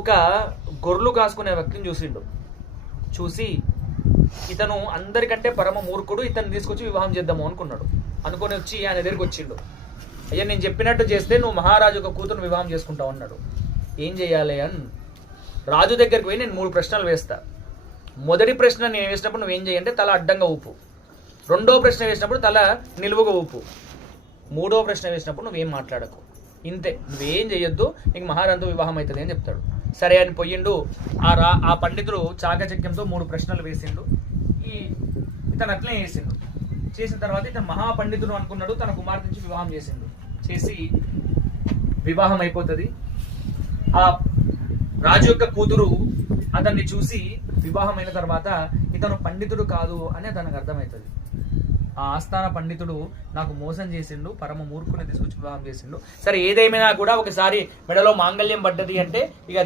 ఒక గొర్రెలు కాసుకునే వ్యక్తిని చూసి ఇతను అందరికంటే పరమ మూర్ఖుడు, ఇతను తీసుకొచ్చి వివాహం చేద్దాము అనుకున్నాడు. అనుకొని వచ్చి ఆయన దగ్గరికి వచ్చిండు. అయ్యా, నేను చెప్పినట్టు చేస్తే నువ్వు మహారాజు ఒక కూతురుని వివాహం చేసుకుంటావు అన్నాడు. ఏం చేయాలి అని రాజు దగ్గరికి పోయి నేను 3 ప్రశ్నలు వేస్తా. మొదటి ప్రశ్న నేను వేసినప్పుడు నువ్వేం చేయంటే తల అడ్డంగా ఊపు. రెండో ప్రశ్న వేసినప్పుడు తల నిలువుగా ఊపు. మూడో ప్రశ్న వేసినప్పుడు నువ్వేం మాట్లాడకు. ఇంతే, నువ్వేం చేయొద్దు, నీకు మహారాజుతో వివాహం అవుతుంది అని చెప్తాడు. సరే అని పోయిండు. ఆ పండితుడు చాకచక్యంతో 3 ప్రశ్నలు వేసిండు. ఇతను అట్లే చేసిన తర్వాత ఇతను మహాపండితుడు అనుకున్నాడు. తన కుమార్తె నుంచి వివాహం చేసి వివాహం అయిపోతుంది. ఆ రాజు యొక్క కూతురు అతన్ని చూసి వివాహం అయిన తర్వాత ఇతను పండితుడు కాదు అని తనకు అర్థమవుతుంది. ఆ ఆస్థాన పండితుడు నాకు మోసం చేసిండు, పరమ మూర్ఖుని తీసుకొచ్చి వివాహం చేసిండు. సరే, ఏదేమైనా కూడా ఒకసారి మెడలో మాంగళ్యం పడ్డది అంటే ఇక